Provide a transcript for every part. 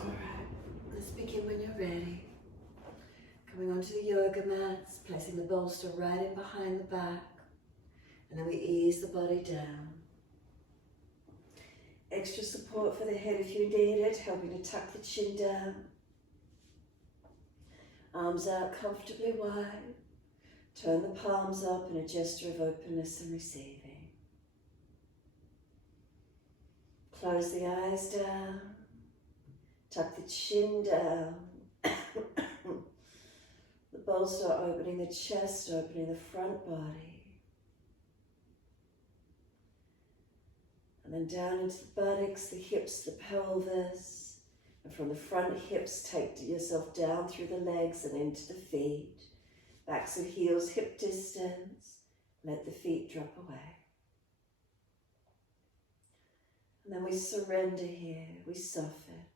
Alright, let's begin when you're ready. Coming onto the yoga mats, placing the bolster right in behind the back, and then we ease the body down. Extra support for the head if you need it, helping to tuck the chin down. Arms out comfortably wide. Turn the palms up in a gesture of openness and receiving. Close the eyes down. Tuck the chin down. The bolster opening the chest, opening the front body. And then down into the buttocks, the hips, the pelvis. And from the front hips, take yourself down through the legs and into the feet. Backs and heels hip distance. Let the feet drop away. And then we surrender here, we soften.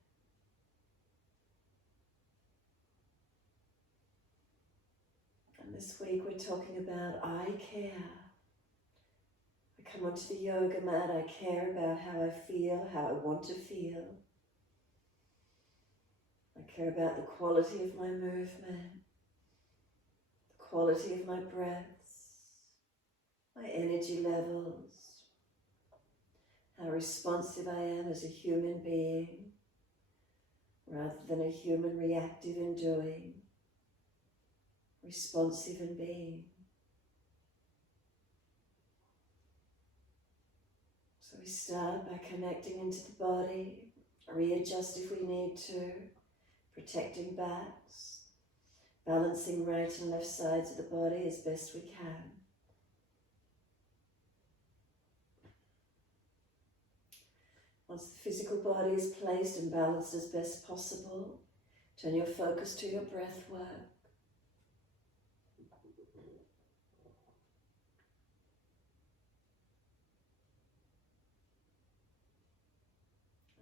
And this week we're talking about I care. I come onto the yoga mat, I care about how I feel, how I want to feel. I care about the quality of my movement, the quality of my breaths, my energy levels, how responsive I am as a human being, rather than a human reactive and doing, responsive and being. So we start by connecting into the body, readjust if we need to, protecting backs, balancing right and left sides of the body as best we can. Once the physical body is placed and balanced as best possible, turn your focus to your breath work.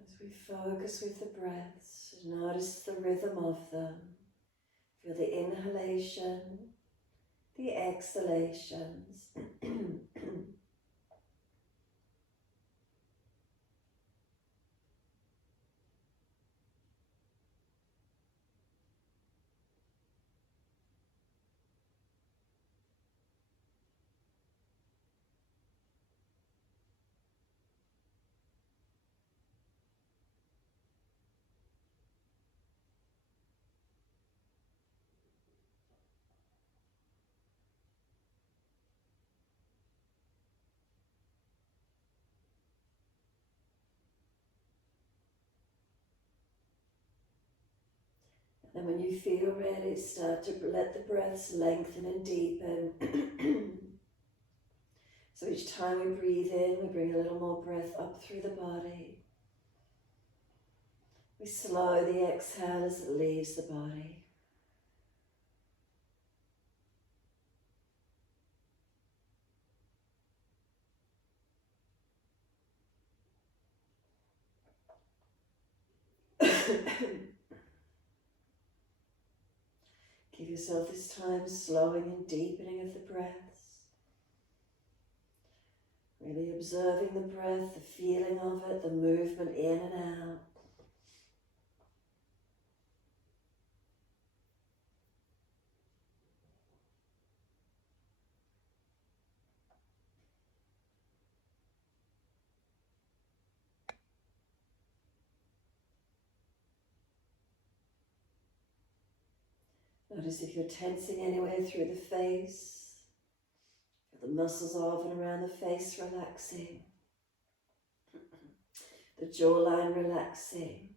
As we focus with the breaths, notice the rhythm of them. Feel the inhalation, the exhalations. And when you feel ready, start to let the breaths lengthen and deepen. So each time we breathe in, we bring a little more breath up through the body. We slow the exhale as it leaves the body. Give yourself this time slowing and deepening of the breaths. Really observing the breath, the feeling of it, the movement in and out. Notice if you're tensing anywhere through the face. Feel the muscles of and around the face relaxing. The jawline relaxing.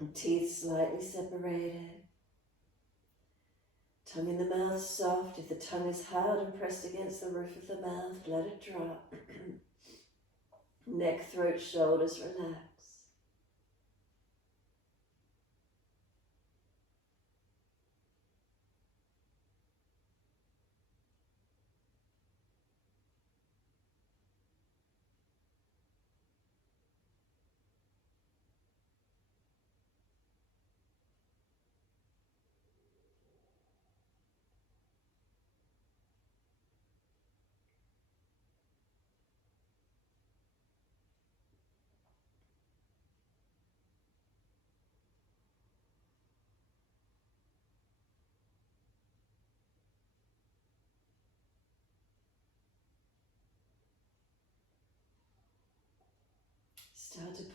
And teeth slightly separated. Tongue in the mouth soft. If the tongue is hard and pressed against the roof of the mouth, let it drop. Neck, throat, shoulders relax.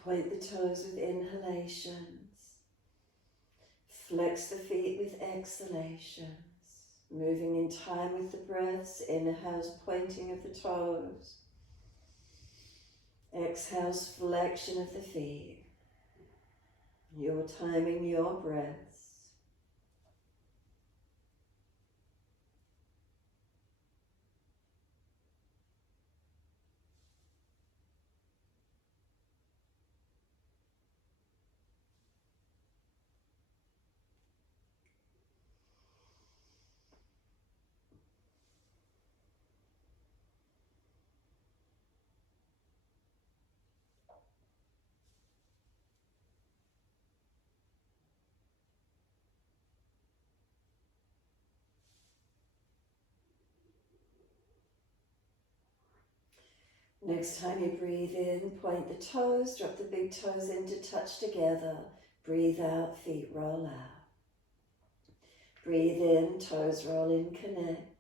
Point the toes with inhalations. Flex the feet with exhalations. Moving in time with the breaths. Inhales, pointing of the toes. Exhales, flexion of the feet. You're timing your breaths. Next time you breathe in, point the toes, drop the big toes in to touch together. Breathe out, feet roll out. Breathe in, toes roll in, connect.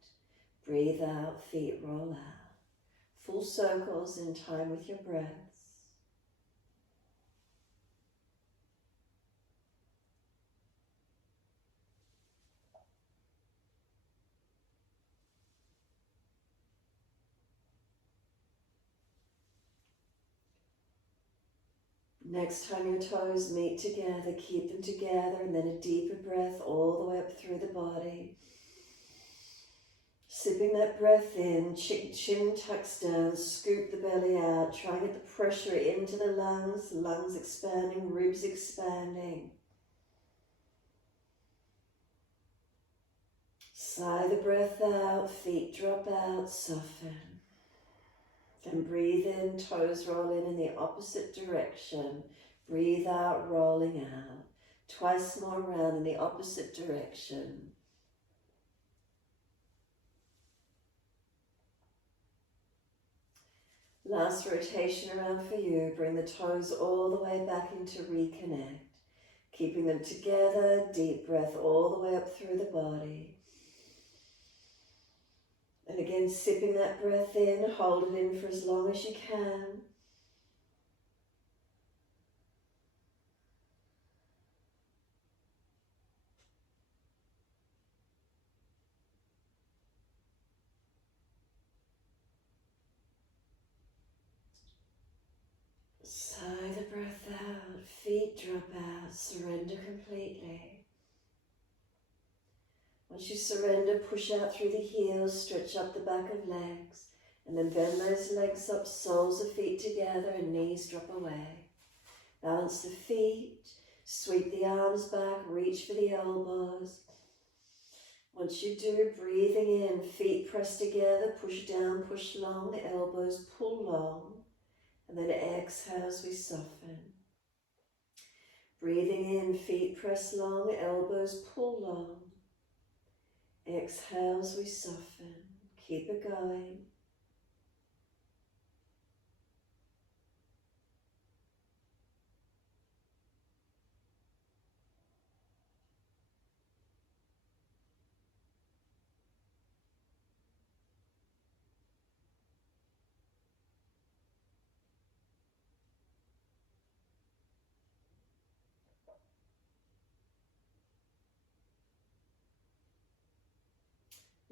Breathe out, feet roll out. Full circles in time with your breaths. Next time your toes meet together, keep them together, and then a deeper breath all the way up through the body. Sipping that breath in, chin tucks down, scoop the belly out, try and get the pressure into the lungs expanding, ribs expanding. Sigh the breath out, feet drop out, soften. Then breathe in, toes roll in the opposite direction. Breathe out, rolling out. Twice more round in the opposite direction. Last rotation around for you. Bring the toes all the way back into reconnect. Keeping them together, deep breath all the way up through the body. And again, sipping that breath in, hold it in for as long as you can. Sigh the breath out, feet drop out, surrender completely. Once you surrender, push out through the heels, stretch up the back of legs, and then bend those legs up, soles of feet together and knees drop away. Balance the feet, sweep the arms back, reach for the elbows. Once you do, breathing in, feet press together, push down, push long, elbows pull long, and then exhale as we soften. Breathing in, feet press long, elbows pull long. Exhale as we soften. Keep it going.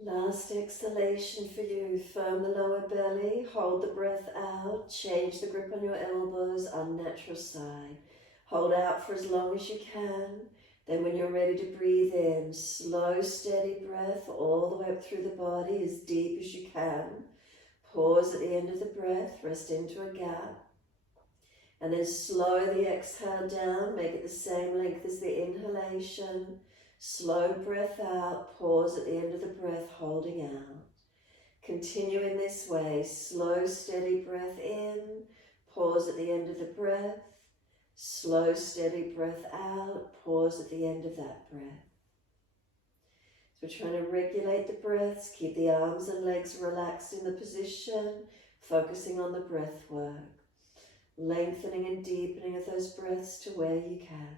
Last exhalation for you. Firm the lower belly, hold the breath out, change the grip on your elbows, unnatural side. Hold out for as long as you can. Then when you're ready to breathe in, slow, steady breath all the way up through the body as deep as you can. Pause at the end of the breath, rest into a gap. And then slow the exhale down, make it the same length as the inhalation. Slow breath out, pause at the end of the breath, holding out. Continue in this way, slow, steady breath in, pause at the end of the breath, slow, steady breath out, pause at the end of that breath. So we're trying to regulate the breaths, keep the arms and legs relaxed in the position, focusing on the breath work, lengthening and deepening of those breaths to where you can.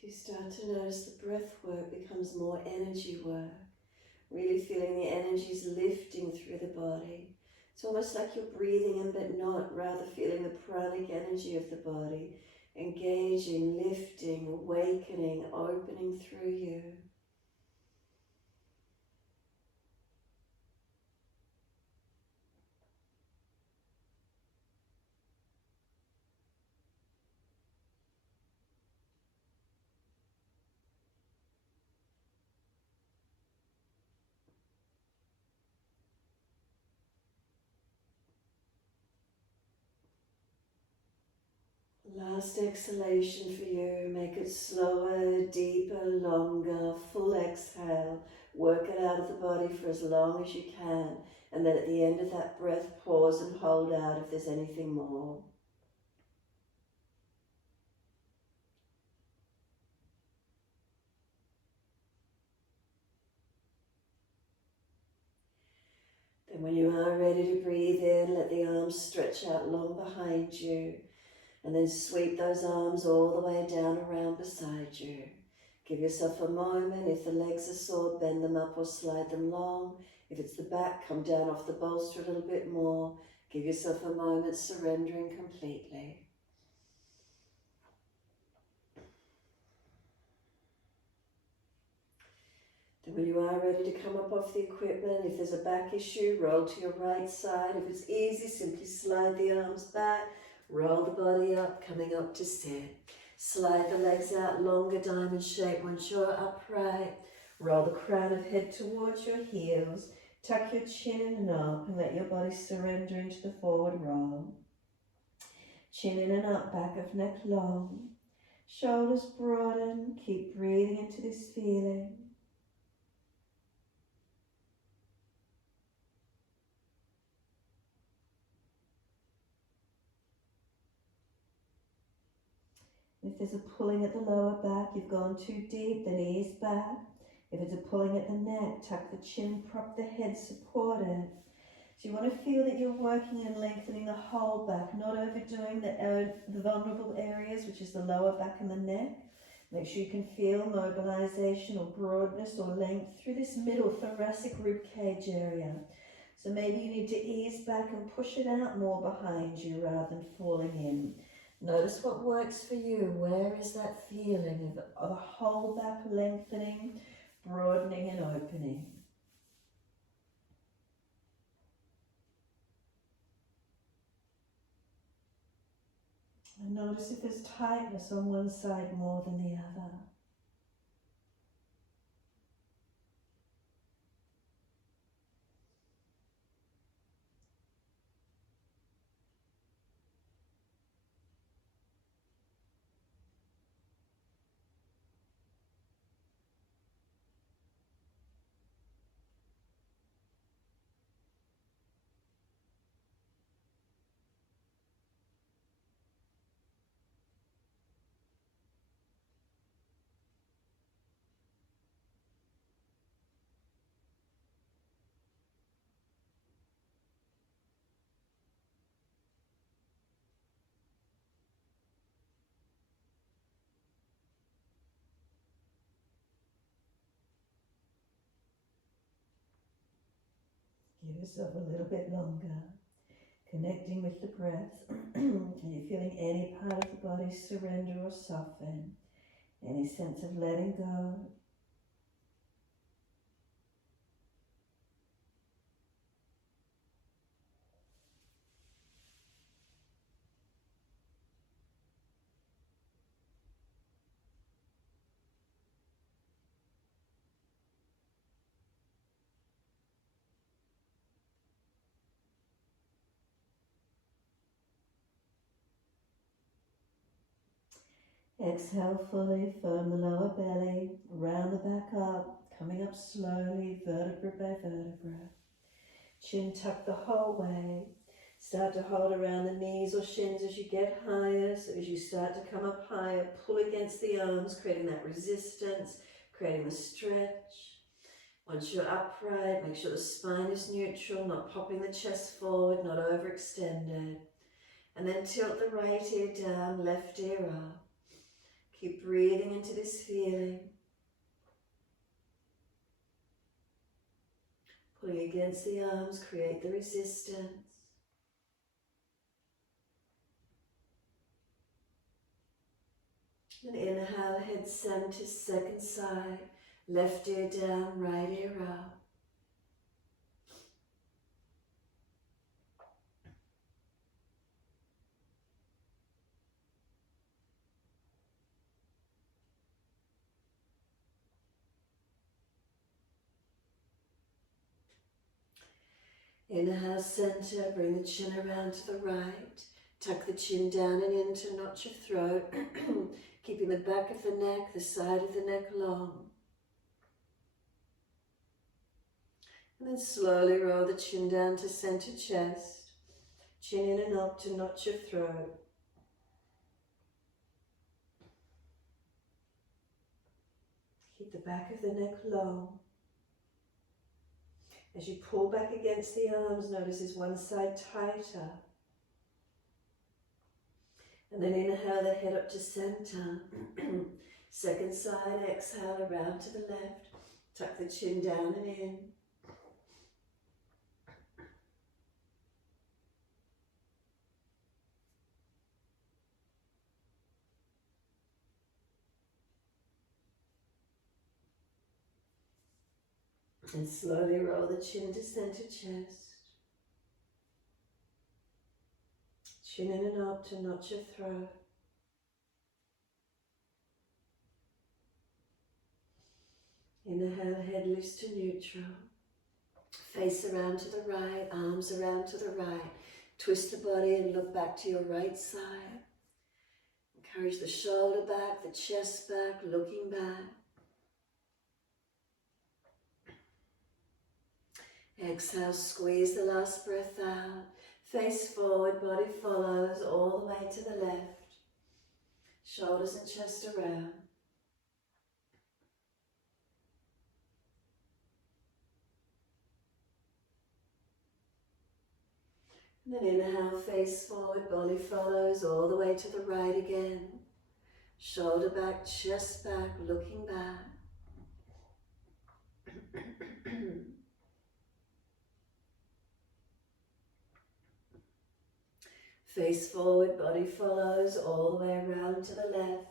You start to notice the breath work becomes more energy work, really feeling the energies lifting through the body. It's almost like you're breathing in but not, rather feeling the pranic energy of the body, engaging, lifting, awakening, opening through you. Last exhalation for you. Make it slower, deeper, longer, full exhale. Work it out of the body for as long as you can. And then at the end of that breath, pause and hold out if there's anything more. Then when you are ready to breathe in, let the arms stretch out long behind you. And then sweep those arms all the way down around beside you. Give yourself a moment. If the legs are sore, bend them up or slide them long. If it's the back, come down off the bolster a little bit more. Give yourself a moment, surrendering completely. Then when you are ready to come up off the equipment, if there's a back issue, roll to your right side. If it's easy, simply slide the arms back. Roll the body up, coming up to sit. Slide the legs out, longer diamond shape once you're upright. Roll the crown of head towards your heels. Tuck your chin in and up and let your body surrender into the forward roll. Chin in and up, back of neck long. Shoulders broaden, keep breathing into this feeling. If there's a pulling at the lower back, you've gone too deep, then ease back. If it's a pulling at the neck, tuck the chin, prop the head, support it. So you want to feel that you're working and lengthening the whole back, not overdoing the vulnerable areas, which is the lower back and the neck. Make sure you can feel mobilization or broadness or length through this middle thoracic rib cage area. So maybe you need to ease back and push it out more behind you rather than falling in. Notice what works for you. Where is that feeling of the whole back lengthening, broadening and opening? And notice if there's tightness on one side more than the other. Give yourself a little bit longer, connecting with the breath. Are you feeling any part of the body surrender or soften? Any sense of letting go? Exhale fully, firm the lower belly, round the back up, coming up slowly, vertebra by vertebra. Chin tucked the whole way. Start to hold around the knees or shins as you get higher. So as you start to come up higher, pull against the arms, creating that resistance, creating the stretch. Once you're upright, make sure the spine is neutral, not popping the chest forward, not overextended. And then tilt the right ear down, left ear up. Keep breathing into this feeling. Pulling against the arms, create the resistance. And inhale, head center, second side, left ear down, right ear up. Inhale, center, bring the chin around to the right. Tuck the chin down and in to notch your throat, keeping the back of the neck, the side of the neck long. And then slowly roll the chin down to center chest, chin in and up to notch your throat. Keep the back of the neck long. As you pull back against the arms, notice is one side tighter. And then inhale the head up to center. Second side, exhale around to the left. Tuck the chin down and in. And slowly roll the chin to center chest. Chin in and up to notch your throat. Inhale, head loose to neutral. Face around to the right, arms around to the right. Twist the body and look back to your right side. Encourage the shoulder back, the chest back, looking back. Exhale, squeeze the last breath out. Face forward, body follows all the way to the left. Shoulders and chest around. And then inhale, face forward, body follows all the way to the right again. Shoulder back, chest back, looking back. Face forward, body follows all the way around to the left.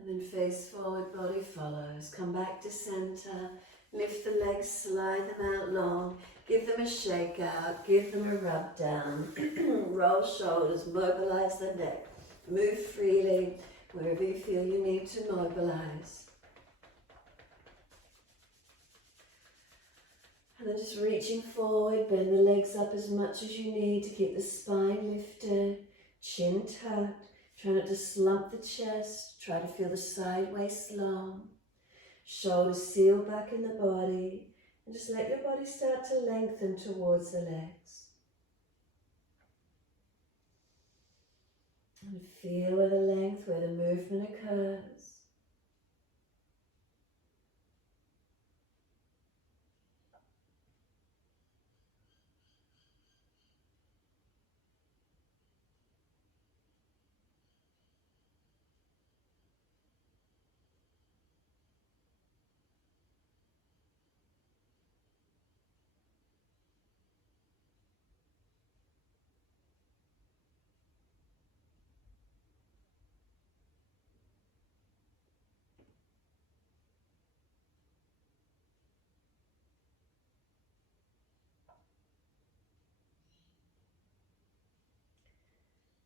And then face forward, body follows. Come back to center. Lift the legs, slide them out long. Give them a shake out. Give them a rub down. Roll shoulders, mobilize the neck. Move freely wherever you feel you need to mobilize. And then just reaching forward, bend the legs up as much as you need to keep the spine lifted, chin tucked. Try not to slump the chest. Try to feel the side waist long. Shoulders seal back in the body. And just let your body start to lengthen towards the legs. And feel where the length, where the movement occurs.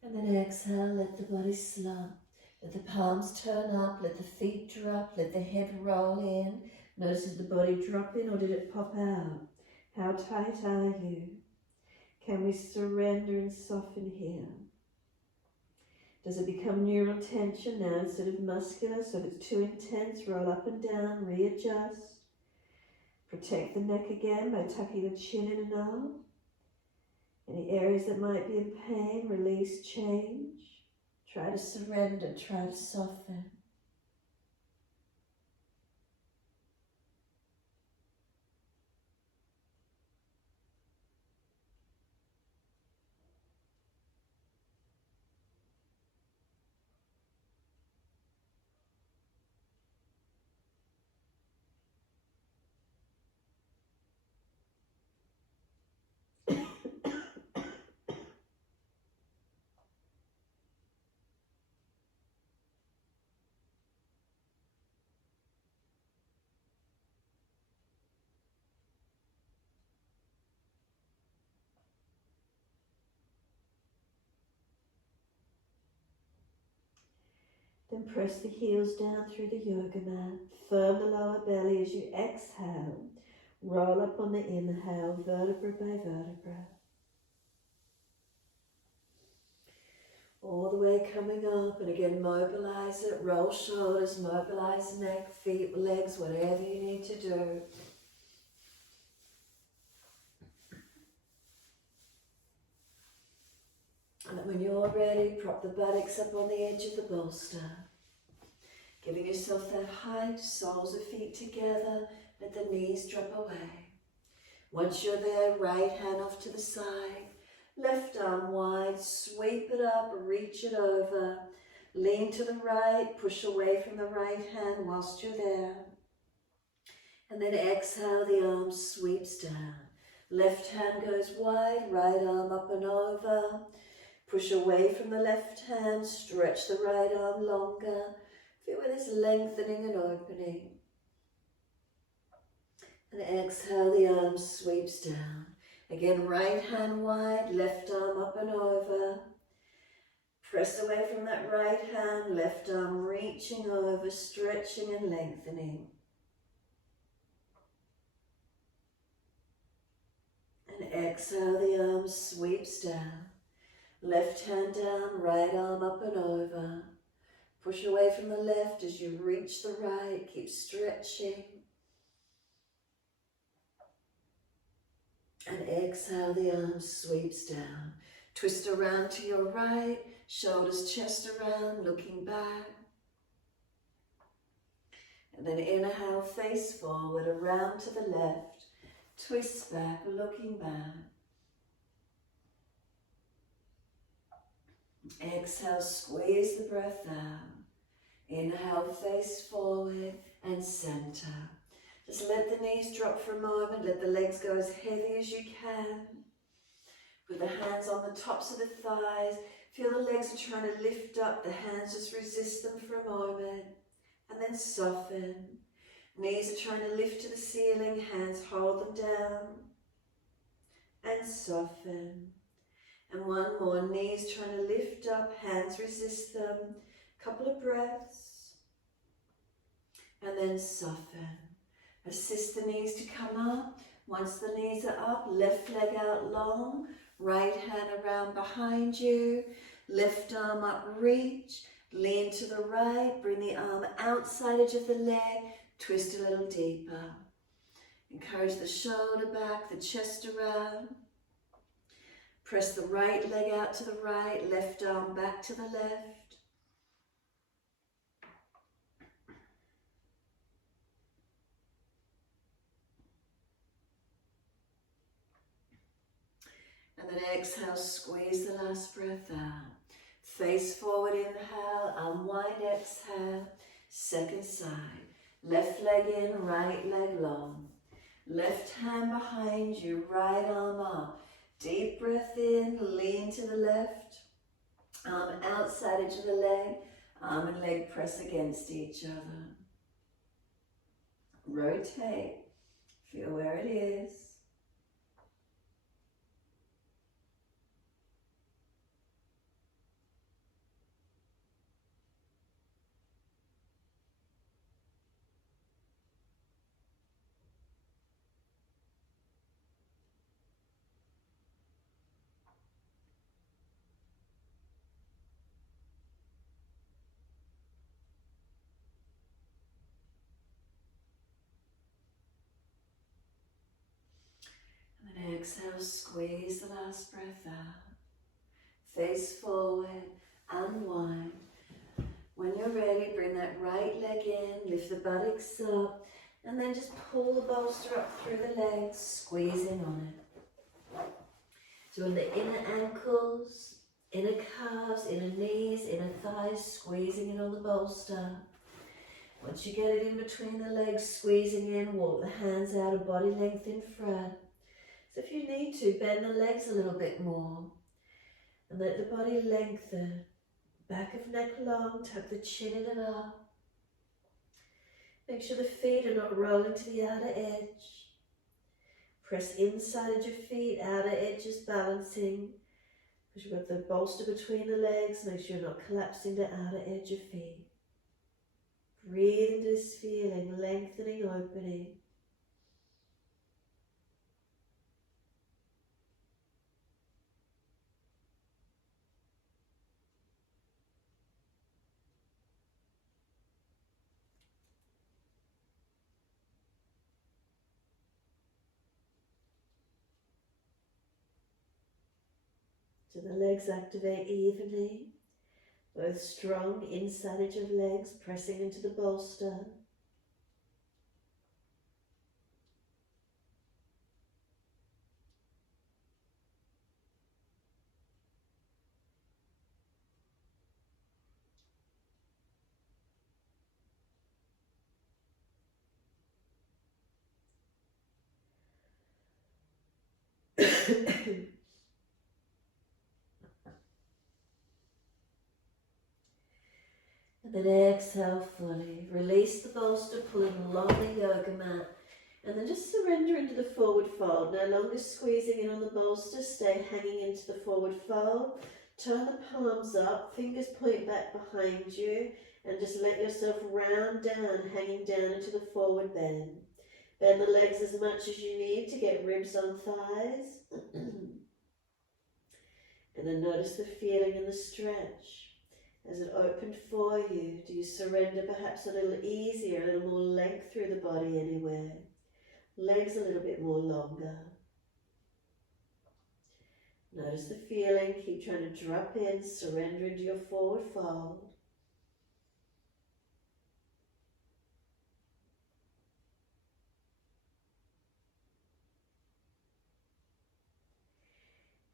And then exhale, let the body slump. Let the palms turn up, let the feet drop, let the head roll in. Notice, did the body drop in or did it pop out? How tight are you? Can we surrender and soften here? Does it become neural tension now instead of muscular? So if it's too intense, roll up and down, readjust. Protect the neck again by tucking the chin in and up. Any areas that might be in pain, release, change. Try to surrender, try to soften. Then press the heels down through the yoga mat. Firm the lower belly as you exhale. Roll up on the inhale, vertebra by vertebra. All the way coming up, and again mobilize it. Roll shoulders, mobilize neck, feet, legs, whatever you need to do. And then when you're ready, prop the buttocks up on the edge of the bolster. Giving yourself that height, soles of feet together, let the knees drop away. Once you're there, right hand off to the side, left arm wide, sweep it up, reach it over, lean to the right, push away from the right hand whilst you're there. And then exhale, the arm sweeps down. Left hand goes wide, right arm up and over. Push away from the left hand, stretch the right arm longer. Feel where there's lengthening and opening. And exhale, the arm sweeps down. Again, right hand wide, left arm up and over. Press away from that right hand, left arm reaching over, stretching and lengthening. And exhale, the arm sweeps down. Left hand down, right arm up and over. Push away from the left as you reach the right, keep stretching. And exhale, the arm sweeps down. Twist around to your right, shoulders, chest around, looking back. And then inhale, face forward, around to the left. Twist back, looking back. Exhale, squeeze the breath out. Inhale, face forward and center. Just let the knees drop for a moment. Let the legs go as heavy as you can. Put the hands on the tops of the thighs. Feel the legs are trying to lift up. The hands just resist them for a moment. And then soften. Knees are trying to lift to the ceiling. Hands hold them down. And soften. And one more, knees trying to lift up, hands resist them. Couple of breaths. And then soften. Assist the knees to come up. Once the knees are up, left leg out long. Right hand around behind you. Left arm up, reach. Lean to the right. Bring the arm outside edge of the leg. Twist a little deeper. Encourage the shoulder back, the chest around. Press the right leg out to the right, left arm back to the left. And then exhale, squeeze the last breath out. Face forward, inhale, unwind, exhale. Second side, left leg in, right leg long. Left hand behind you, right arm up. Deep breath in, lean to the left, arm outside edge of the leg, arm and leg press against each other. Rotate, feel where it is. And then exhale, squeeze the last breath out. Face forward, unwind. When you're ready, bring that right leg in, lift the buttocks up, and then just pull the bolster up through the legs, squeezing on it. So in the inner ankles, inner calves, inner knees, inner thighs, squeezing in on the bolster. Once you get it in between the legs, squeezing in, walk the hands out a body length in front. So if you need to, bend the legs a little bit more and let the body lengthen. Back of neck long, tuck the chin in and up. Make sure the feet are not rolling to the outer edge. Press inside of your feet, outer edges balancing. Because you've got the bolster between the legs, make sure you're not collapsing to outer edge of feet. breathe into this feeling, lengthening, opening. So the legs activate evenly, both strong inside edge of legs pressing into the bolster. And then exhale fully. Release the bolster, pulling along the yoga mat. And then just surrender into the forward fold. No longer squeezing in on the bolster, stay hanging into the forward fold. Turn the palms up, fingers point back behind you, and just let yourself round down, hanging down into the forward bend. Bend the legs as much as you need to get ribs on thighs. And then notice the feeling and the stretch. As it opened for you, do you surrender perhaps a little easier, a little more length through the body anywhere? Legs a little bit more longer. Notice the feeling, keep trying to drop in, surrender into your forward fold.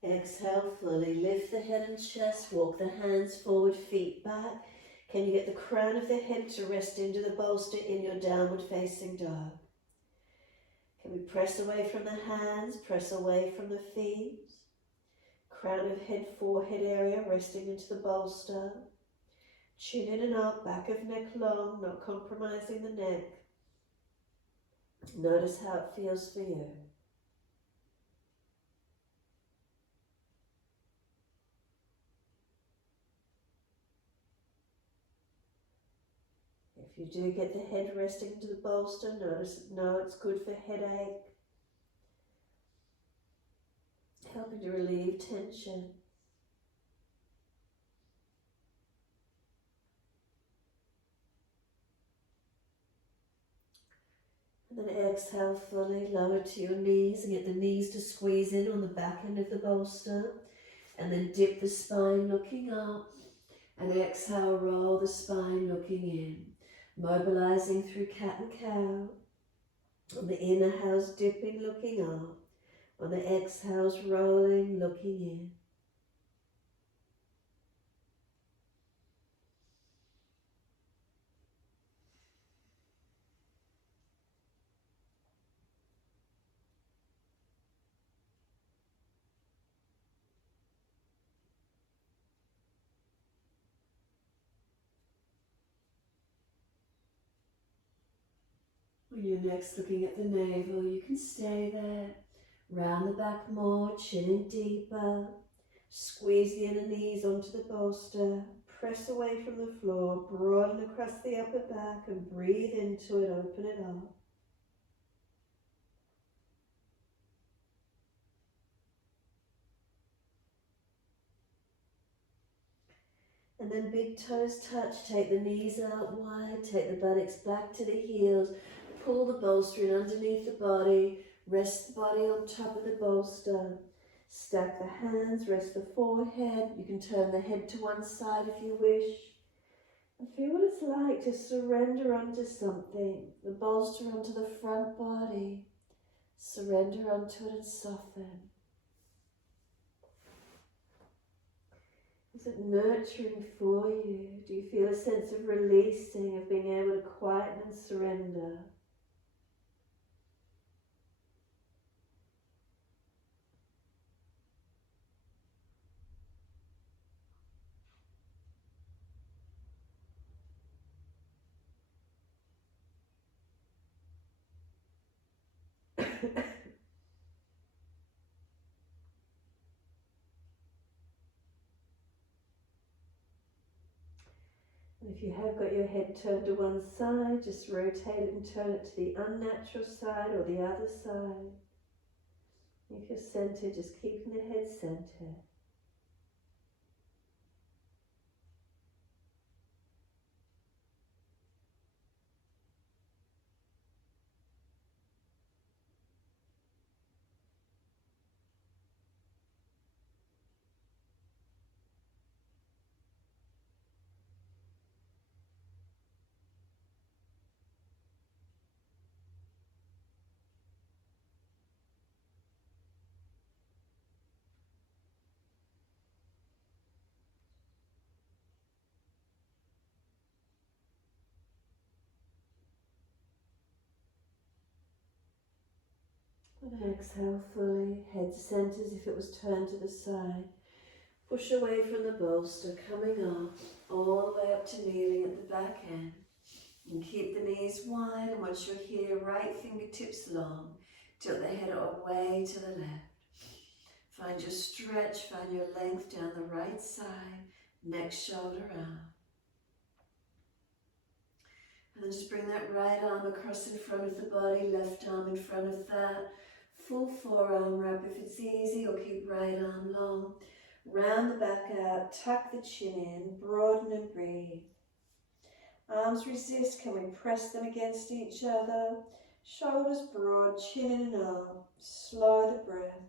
Exhale fully, lift the head and chest, walk the hands forward, feet back. Can you get the crown of the head to rest into the bolster in your downward facing dog? Can we press away from the hands, press away from the feet? Crown of head, forehead area resting into the bolster. Chin in and up, back of neck long, not compromising the neck. Notice how it feels for you. If you do get the head resting into the bolster, know it's good for headache, helping to relieve tension. And then exhale fully, lower to your knees and get the knees to squeeze in on the back end of the bolster. And then dip the spine looking up. And exhale, roll the spine looking in. Mobilizing through cat and cow. On the inhales, dipping, looking up. On the exhales, rolling, looking in. When you're next looking at the navel, you can stay there. Round the back more, chin in deeper. Squeeze the inner knees onto the bolster. Press away from the floor, broaden across the upper back and breathe into it, open it up. And then big toes touch, take the knees out wide, take the buttocks back to the heels, pull the bolster in underneath the body, rest the body on top of the bolster, stack the hands, rest the forehead, you can turn the head to one side if you wish, and feel what it's like to surrender onto something, the bolster onto the front body, surrender onto it and soften. Is it nurturing for you? Do you feel a sense of releasing, of being able to quieten and surrender? And if you have got your head turned to one side, just rotate it and turn it to the unnatural side or the other side. If you're centered, just keeping the head centered. And exhale fully, head centers if it was turned to the side. Push away from the bolster, coming up, all the way up to kneeling at the back end. And keep the knees wide, and once you're here, right fingertips long, tilt the head away to the left. Find your stretch, find your length down the right side, next shoulder arm. And then just bring that right arm across in front of the body, left arm in front of that. Full forearm wrap if it's easy, or keep right arm long. Round the back out, tuck the chin in, broaden and breathe. Arms resist, can we press them against each other? Shoulders broad, chin in and up. Slow the breath.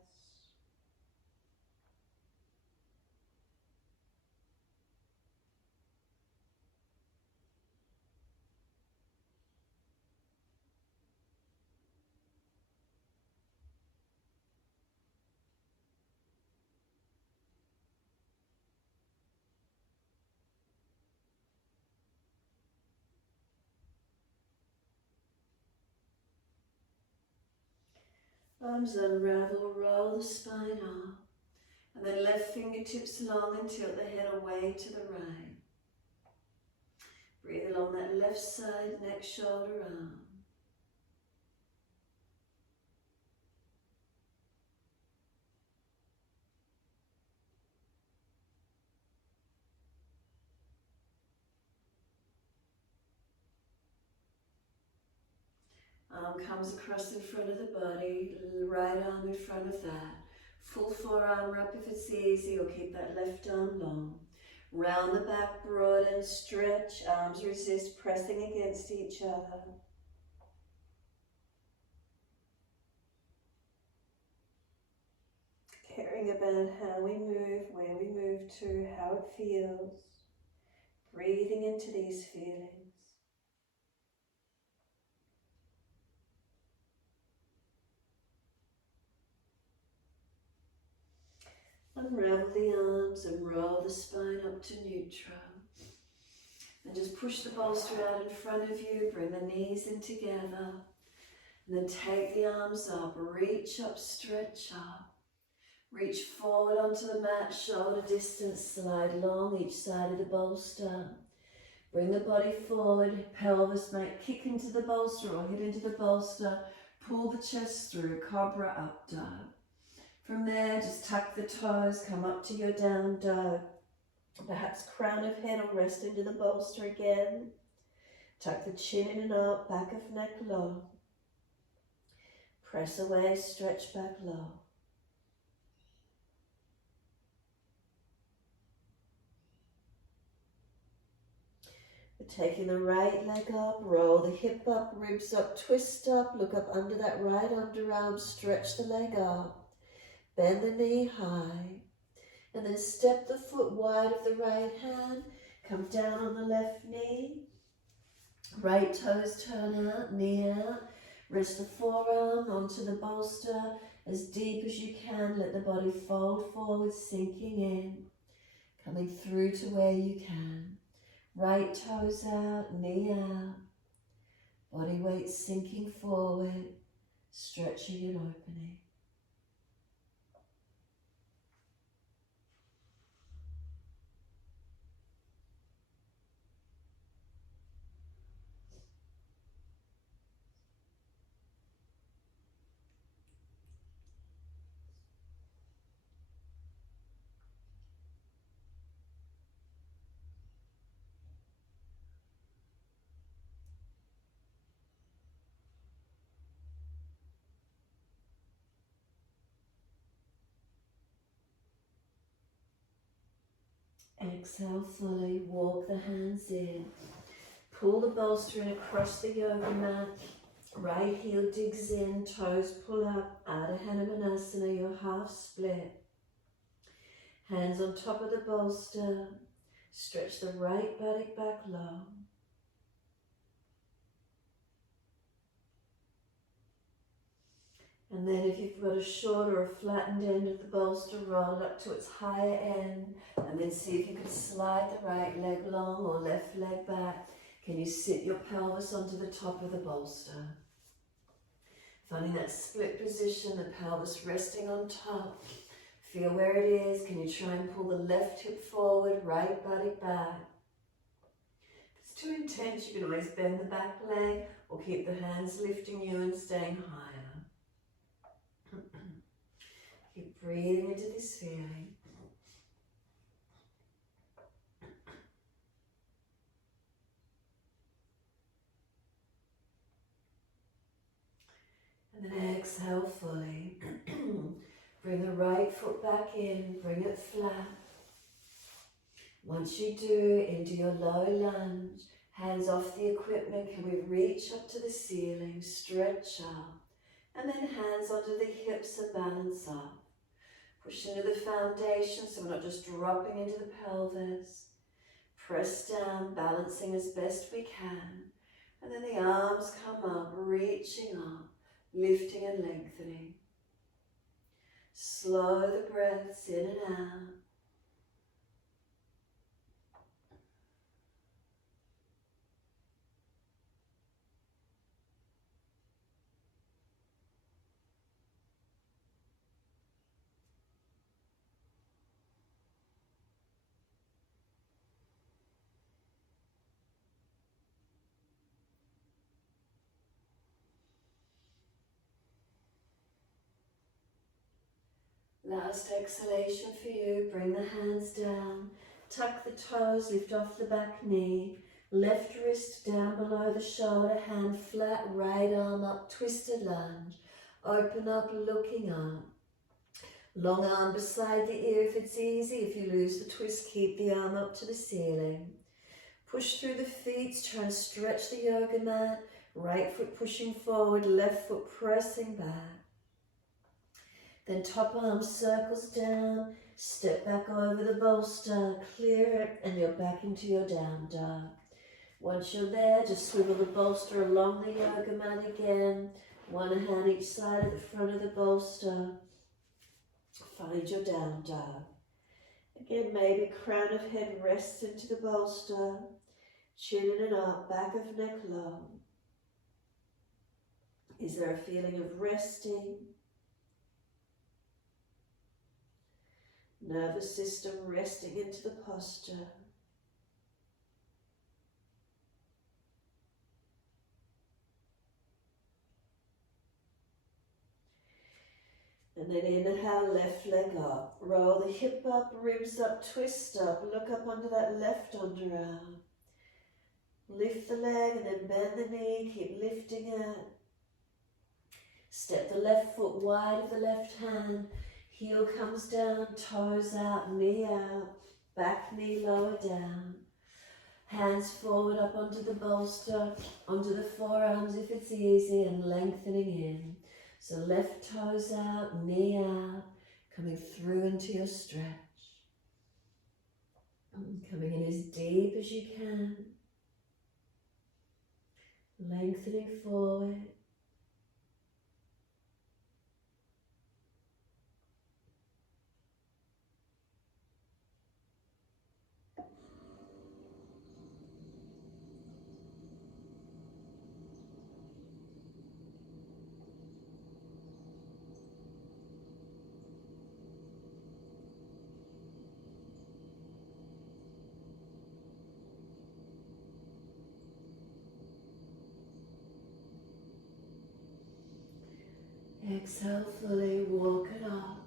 Arms unravel, roll the spine up. And then left fingertips long and tilt the head away to the right. Breathe along that left side, next shoulder arm. Arm comes across in front of the body, right arm in front of that. Full forearm wrap if it's easy, or keep that left arm long. Round the back, broaden, stretch, arms resist, pressing against each other. Caring about how we move, where we move to, how it feels. Breathing into these feelings. Unravel the arms and roll the spine up to neutral. And just push the bolster out in front of you, bring the knees in together. And then take the arms up, reach up, stretch up. Reach forward onto the mat, shoulder distance, slide long each side of the bolster. Bring the body forward, pelvis might kick into the bolster or hit into the bolster. Pull the chest through, cobra up dog. From there, just tuck the toes, come up to your down dog. Perhaps crown of head or rest into the bolster again. Tuck the chin in and up, back of neck low. Press away, stretch back low. We're taking the right leg up, roll the hip up, ribs up, twist up, look up under that right underarm, stretch the leg up. Bend the knee high, and then step the foot wide of the right hand, come down on the left knee, right toes turn out, knee out, rest the forearm onto the bolster as deep as you can, let the body fold forward, sinking in, coming through to where you can, right toes out, knee out, body weight sinking forward, stretching and opening. Exhale fully, walk the hands in. Pull the bolster in across the yoga mat. Right heel digs in, toes pull up, Ardha Hanumanasana, your half split. Hands on top of the bolster. Stretch the right buttock back long. And then if you've got a short or a flattened end of the bolster, roll it up to its higher end. And then see if you can slide the right leg long or left leg back. Can you sit your pelvis onto the top of the bolster? Finding that split position, the pelvis resting on top. Feel where it is. Can you try and pull the left hip forward, right buttock back? If it's too intense, you can always bend the back leg or keep the hands lifting you and staying higher. Keep breathing into this feeling. And then exhale fully. Bring the right foot back in, bring it flat. Once you do, into your low lunge, hands off the equipment, can we reach up to the ceiling, stretch up, and then hands onto the hips and balance up. Push into the foundation so we're not just dropping into the pelvis. Press down, balancing as best we can. And then the arms come up, reaching up, lifting and lengthening. Slow the breaths in and out. Last exhalation for you, bring the hands down, tuck the toes, lift off the back knee, left wrist down below the shoulder, hand flat, right arm up, twisted lunge, open up, looking up. Long arm beside the ear if it's easy, if you lose the twist, keep the arm up to the ceiling. Push through the feet, try and stretch the yoga mat, right foot pushing forward, left foot pressing back. Then top arm circles down, step back over the bolster, clear it, and you're back into your down dog. Once you're there, just swivel the bolster along the yoga mat again, one hand each side of the front of the bolster. Find your down dog. Again, maybe crown of head rests into the bolster, chin in and up, back of neck long. Is there a feeling of resting? Nervous system resting into the posture. And then inhale, left leg up. Roll the hip up, ribs up, twist up. Look up onto that left underarm. Lift the leg and then bend the knee. Keep lifting it. Step the left foot wide of the left hand. Heel comes down, toes out, knee out. Back knee lower down. Hands forward up onto the bolster, onto the forearms if it's easy, and lengthening in. So left toes out, knee out, coming through into your stretch. Coming in as deep as you can. Lengthening forward. Exhale fully, walk it up.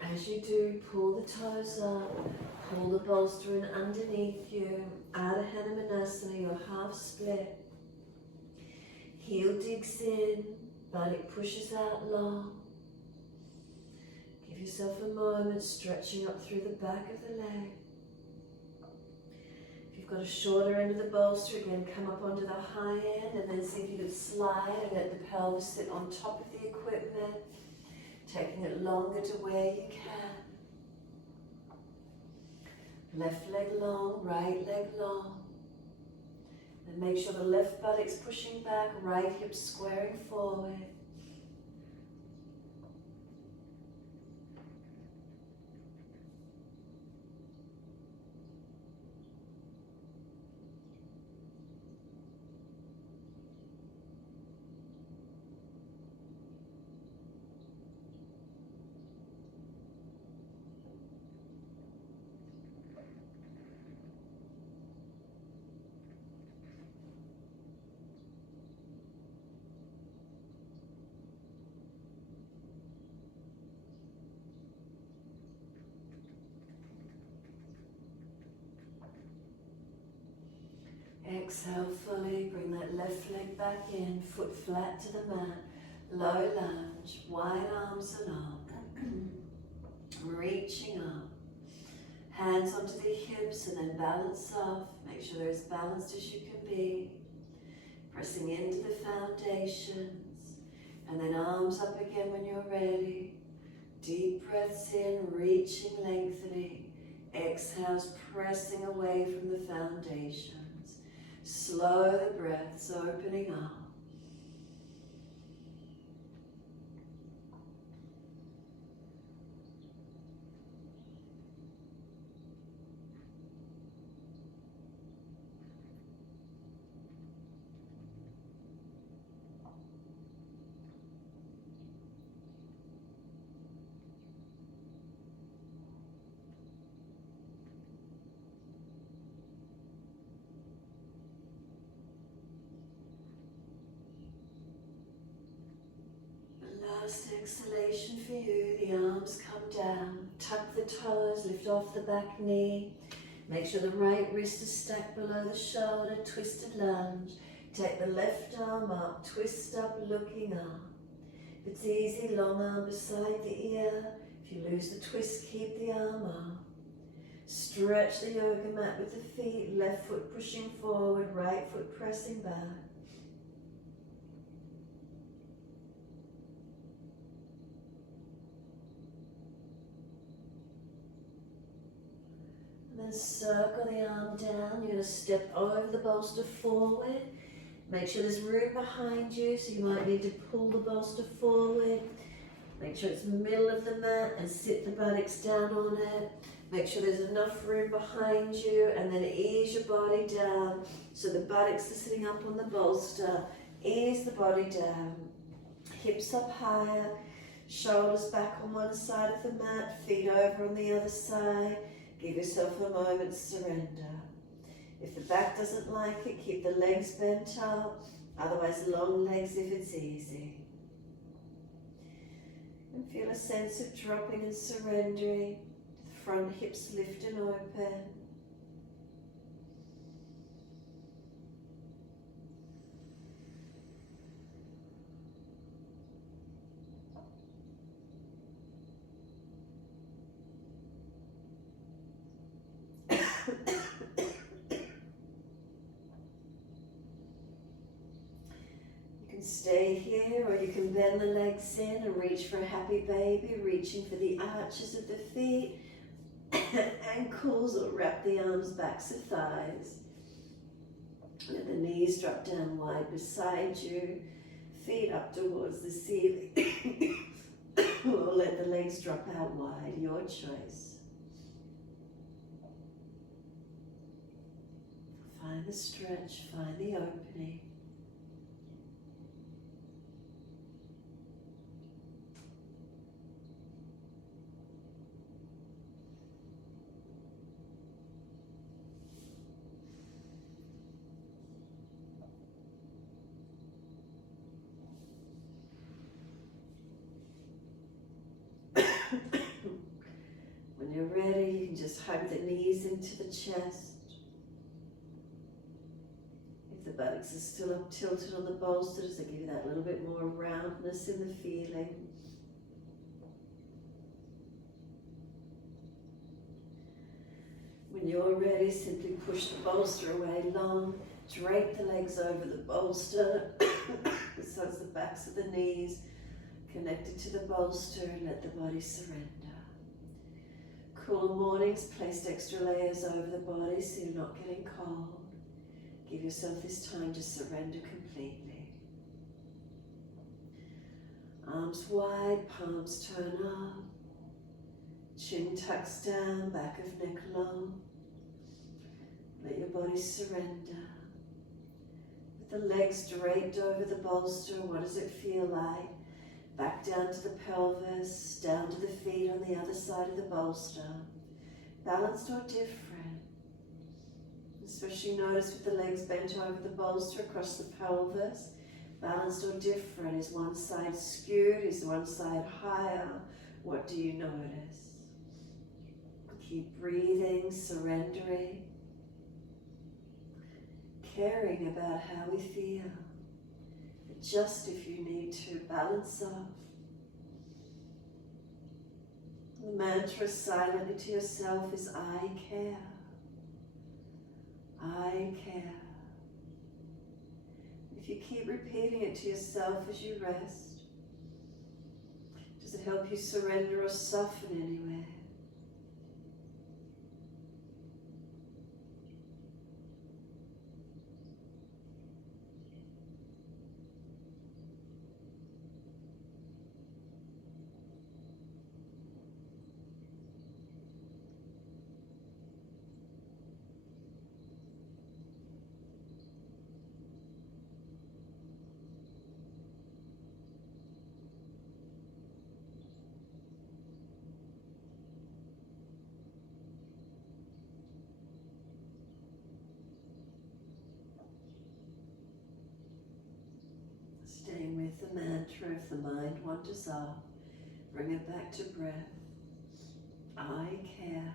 As you do, pull the toes up, pull the bolster in underneath you. Ardha Hanumanasana, your half split. Heel digs in, buttock pushes out long. Give yourself a moment, stretching up through the back of the leg. got a shorter end of the bolster, again come up onto the high end and then see if you could slide and let the pelvis sit on top of the equipment, taking it longer to where you can. Left leg long, right leg long. And make sure the left buttock's pushing back, right hip squaring forward. Exhale fully, bring that left leg back in, foot flat to the mat, low lunge, wide arms along, reaching up, hands onto the hips and then balance off, make sure they're as balanced as you can be, pressing into the foundations, and then arms up again when you're ready, deep breaths in, reaching, lengthening, exhales, pressing away from the foundation. Slow the breaths, opening up. Last exhalation for you, the arms come down, tuck the toes, lift off the back knee, make sure the right wrist is stacked below the shoulder, twisted lunge, take the left arm up, twist up, looking up. If it's easy, long arm beside the ear, if you lose the twist, keep the arm up. Stretch the yoga mat with the feet, left foot pushing forward, right foot pressing back. Then circle the arm down. You're going to step over the bolster forward. Make sure there's room behind you, so you might need to pull the bolster forward. Make sure it's middle of the mat and sit the buttocks down on it. Make sure there's enough room behind you, and then ease your body down so the buttocks are sitting up on the bolster. Ease the body down. Hips up higher, shoulders back on one side of the mat, feet over on the other side. Give yourself a moment's surrender. If the back doesn't like it, keep the legs bent up, otherwise long legs if it's easy. And feel a sense of dropping and surrendering, the front hips lift and open. Stay here, or you can bend the legs in and reach for a happy baby, reaching for the arches of the feet, ankles, or wrap the arms, backs of thighs. Let the knees drop down wide beside you, feet up towards the ceiling, or let the legs drop out wide, your choice. Find the stretch, find the opening. When you're ready, you can just hug the knees into the chest. If the buttocks are still up tilted on the bolsters, they give you that little bit more roundness in the feeling. When When you're ready, simply push the bolster away long, drape the legs over the bolster, so it's the backs of the knees connected to the bolster, and let the body surrender. Cool mornings, placed extra layers over the body so you're not getting cold. Give yourself this time to surrender completely. Arms wide, palms turn up, chin tucks down, back of neck long. Let your body surrender. With the legs draped over the bolster, what does it feel like? Back down to the pelvis, down to the feet on the other side of the bolster. Balanced or different? Especially notice with the legs bent over the bolster across the pelvis. Balanced or different? Is one side skewed? Is one side higher? What do you notice? Keep breathing, surrendering, caring about how we feel. Just if you need to, balance off. The mantra silently to yourself is I care. I care. If you keep repeating it to yourself as you rest, does it help you surrender or soften anywhere? Staying with the mantra, if the mind wanders off, bring it back to breath. I care.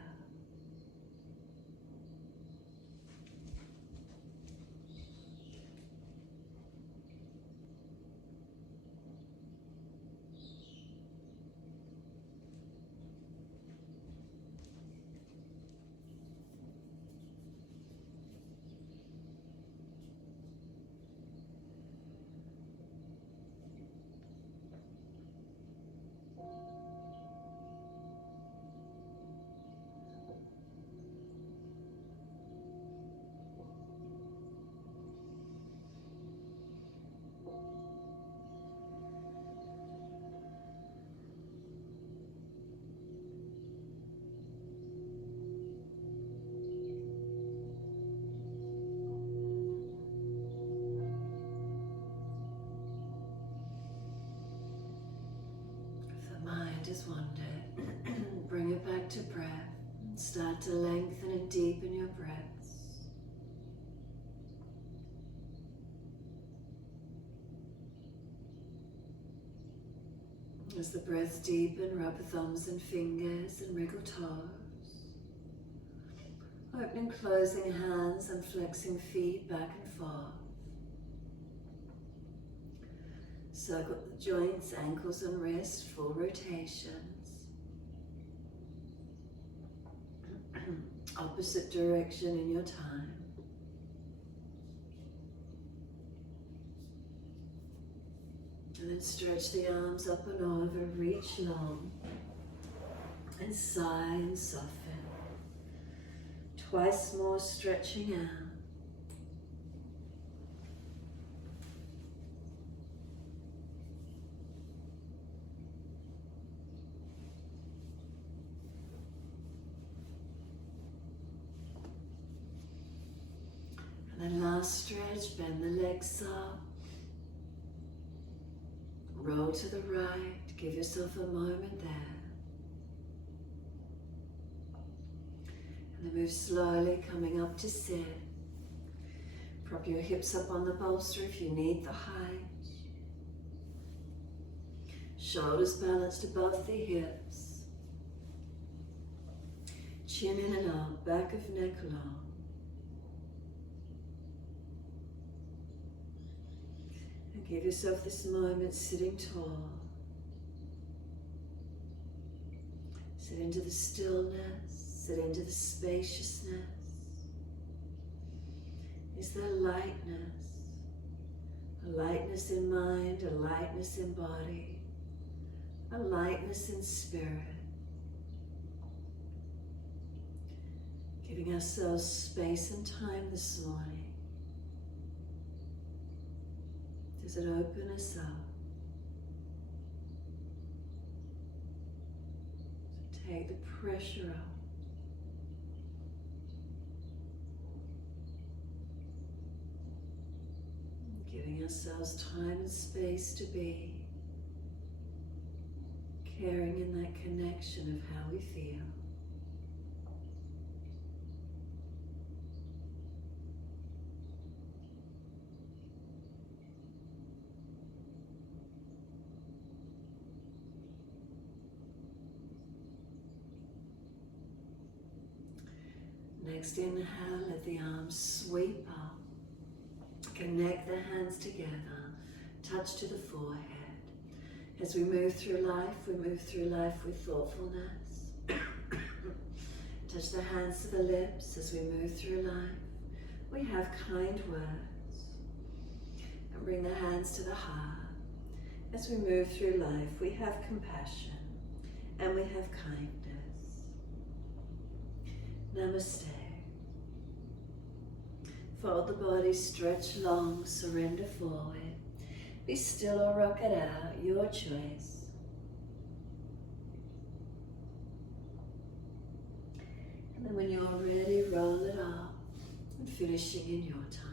Just wandered. Bring it back to breath. Start to lengthen and deepen your breaths. As the breaths deepen, rub thumbs and fingers and wriggle toes. Opening, closing hands and flexing feet back and forth. Circle the joints, ankles and wrists, full rotations. Opposite direction in your time. And then stretch the arms up and over, reach long, and sigh and soften. Twice more stretching out. And last stretch, bend the legs up. Roll to the right, give yourself a moment there. And then move slowly, coming up to sit. Prop your hips up on the bolster if you need the height. Shoulders balanced above the hips. Chin in and out, back of neck long. Give yourself this moment sitting tall. Sit into the stillness. Sit into the spaciousness. Is there lightness? A lightness in mind, a lightness in body, a lightness in spirit. Giving ourselves space and time this morning. Does it open us up? To take the pressure off. Giving ourselves time and space to be, caring in that connection of how we feel. Next inhale, let the arms sweep up. Connect the hands together, touch to the forehead. As we move through life with thoughtfulness. Touch the hands to the lips as we move through life. We have kind words. And bring the hands to the heart. As we move through life, we have compassion and we have kindness. Namaste. Fold the body, stretch long, surrender forward. Be still or rock it out, your choice. And then when you're ready, roll it up and finishing in your time.